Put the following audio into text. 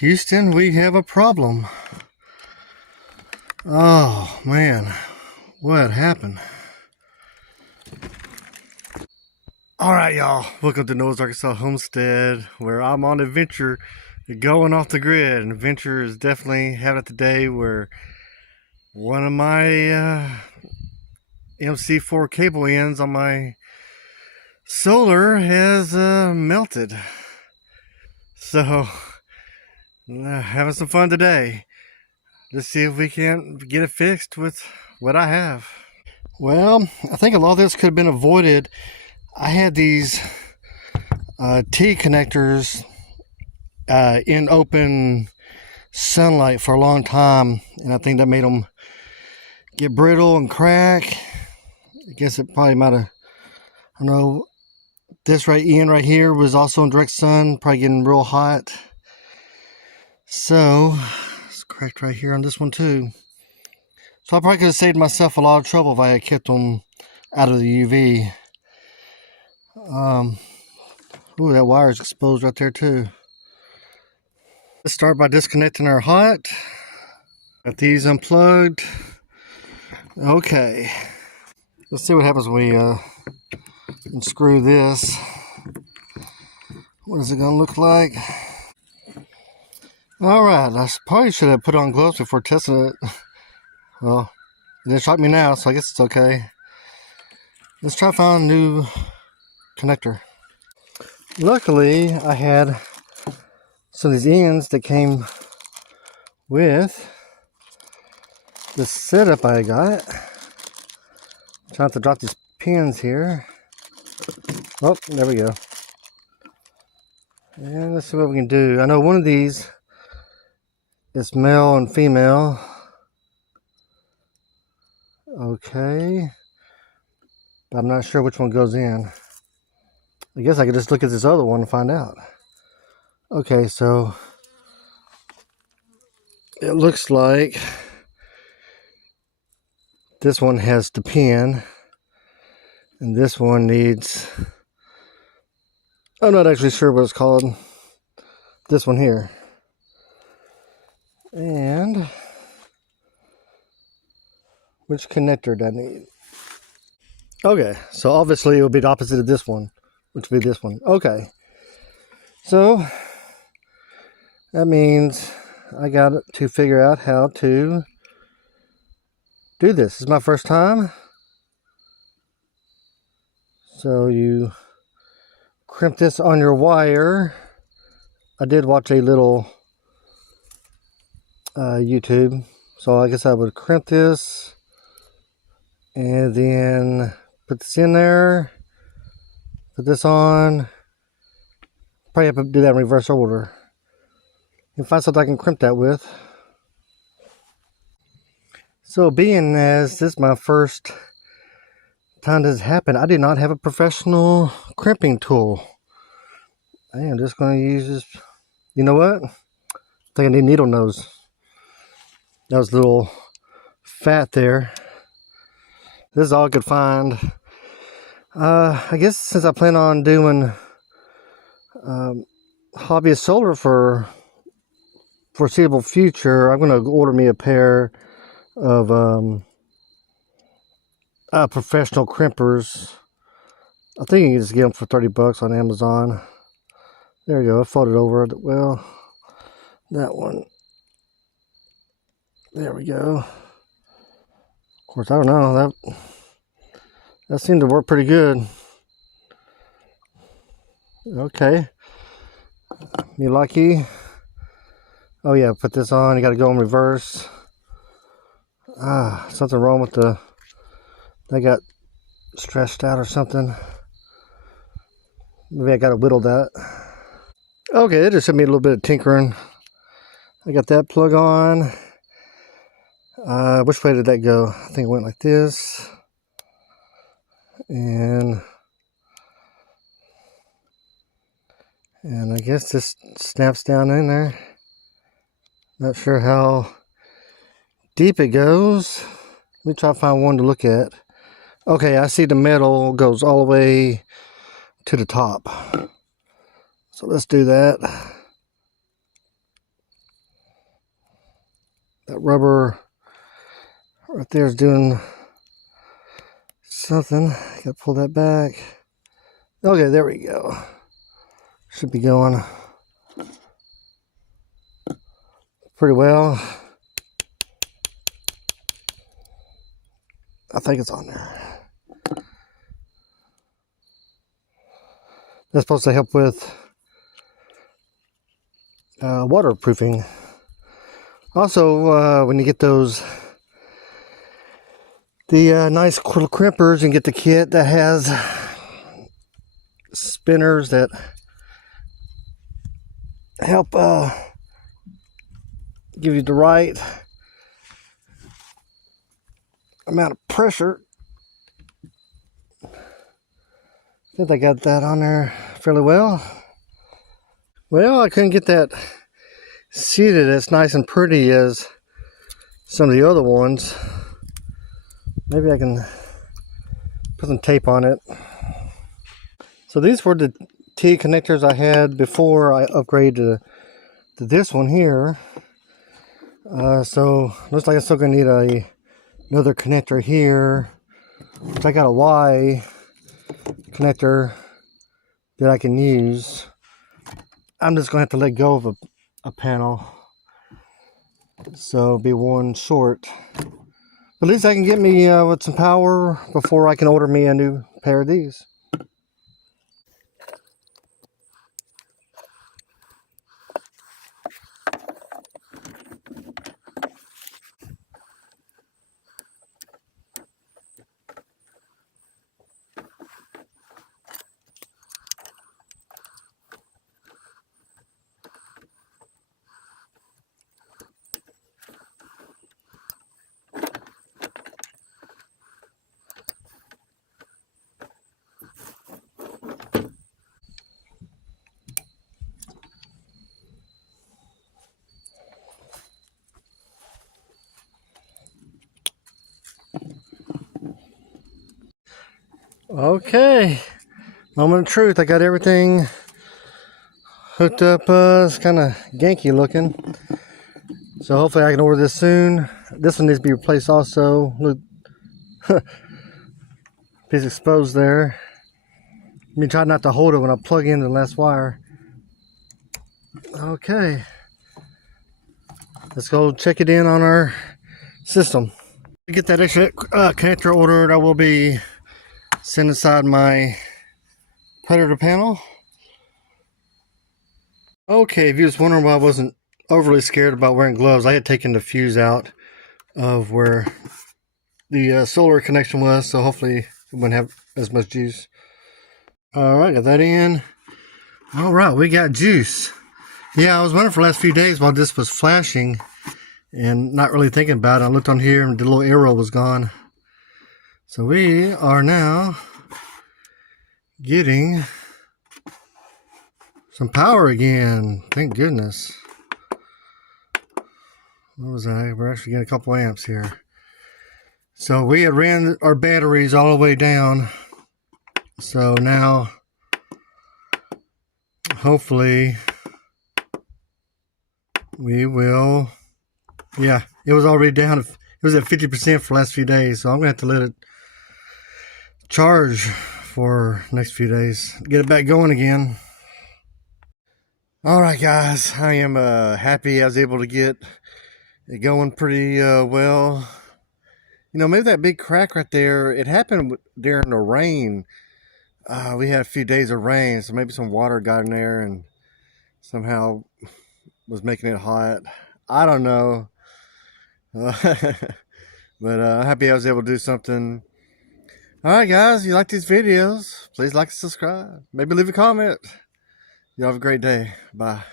Houston, we have a problem. Oh man, what happened? Alright y'all, welcome to Noah's Arkansas Homestead, where I'm on an adventure going off the grid. An adventure is definitely having it today where one of my MC4 cable ends on my solar has melted. So, having some fun today. Let's see if we can get it fixed with what I have. Well, I think a lot of this could have been avoided. I had these T connectors in open sunlight for a long time, and I think that made them get brittle and crack. I guess it probably might have, I don't know, this end right here was also in direct sun, probably getting real hot. So it's cracked right here on this one too. So I probably could have saved myself a lot of trouble if I had kept them out of the UV. Ooh, that wire is exposed right there too. Let's start by disconnecting our hot. Got these unplugged. Okay. Let's see what happens when we unscrew this. What is it gonna look like? Alright, I probably should have put on gloves before testing it. Well, it didn't shock me now, so I guess it's okay. Let's try to find a new connector. Luckily, I had some of these ends that came with the setup I got. Trying to drop these pins here. Oh, there we go. And let's see what we can do. I know one of these is male and female. Okay. But I'm not sure which one goes in. I guess I could just look at this other one and find out. Okay, so it looks like this one has the pin, and this one needs, I'm not actually sure what it's called, this one here. And which connector do I need? Okay, so obviously it will be the opposite of this one, which would be this one. Okay, so that means I got to figure out how to do this. This is my first time. So you crimp this on your wire. I did watch a little YouTube, so I guess I would crimp this and then put this in there, put this on. Probably have to do that in reverse order. And find something I can crimp that with. So being as this is my first time this happened, I did not have a professional crimping tool. I am just going to use this. You know what? I think I need needle nose. That was a little fat there. This is all I could find. I guess since I plan on doing hobbyist solar for foreseeable future, I'm going to order me a pair of professional crimpers. I think you can just get them for 30 bucks on Amazon. There you go. I folded over. Well, that one. There we go. Of course, I don't know. That seemed to work pretty good. Okay. You lucky? Oh yeah, put this on. You got to go in reverse. Something wrong with they got stretched out or something. Maybe I got to whittle that. Okay, it just took me a little bit of tinkering. I got that plug on. Which way did that go? I think it went like this. And I guess this snaps down in there. Not sure how deep it goes. Let me try to find one to look at. Okay, I see the metal goes all the way to the top. So let's do that. That rubber right there is doing something. Gotta pull that back. Okay, there we go. Should be going pretty well. I think it's on there. That's supposed to help with waterproofing. Also, when you get the nice little crimpers and get the kit that has spinners that help give you the right amount of pressure. I think I got that on there fairly well. Well, I couldn't get that seated as nice and pretty as some of the other ones. Maybe I can put some tape on it. So these were the T connectors I had before I upgraded to this one here. So looks like I'm still gonna need another connector here. I got a Y connector that I can use. I'm just gonna have to let go of a panel, so be one short. At least I can get me with some power before I can order me a new pair of these. Okay, moment of truth. I got everything hooked up. It's kind of ganky looking, so hopefully I can order this soon. This one needs to be replaced also. Look, piece exposed there. Let me try not to hold it when I plug in the last wire. Okay, let's go check it in on our system. To get that extra connector ordered, I will be sitting inside my predator panel. Okay, if you was wondering why I wasn't overly scared about wearing gloves, I had taken the fuse out of where the solar connection was, so hopefully it wouldn't have as much juice. Alright, got that in. Alright, we got juice. Yeah, I was wondering for the last few days while this was flashing and not really thinking about it. I looked on here and the little arrow was gone. So we are now getting some power again. Thank goodness. What was that? We're actually getting a couple amps here. So we had ran our batteries all the way down. So now, hopefully, we will. Yeah, it was already down. It was at 50% for the last few days. So I'm going to have to let it charge for next few days. Get it back going again. Alright guys, I am happy I was able to get it going pretty well. You know, maybe that big crack right there, it happened during the rain. We had a few days of rain, so maybe some water got in there and somehow was making it hot. I don't know. But I'm happy I was able to do something. Alright guys, if you like these videos, please like and subscribe. Maybe leave a comment. You have a great day. Bye.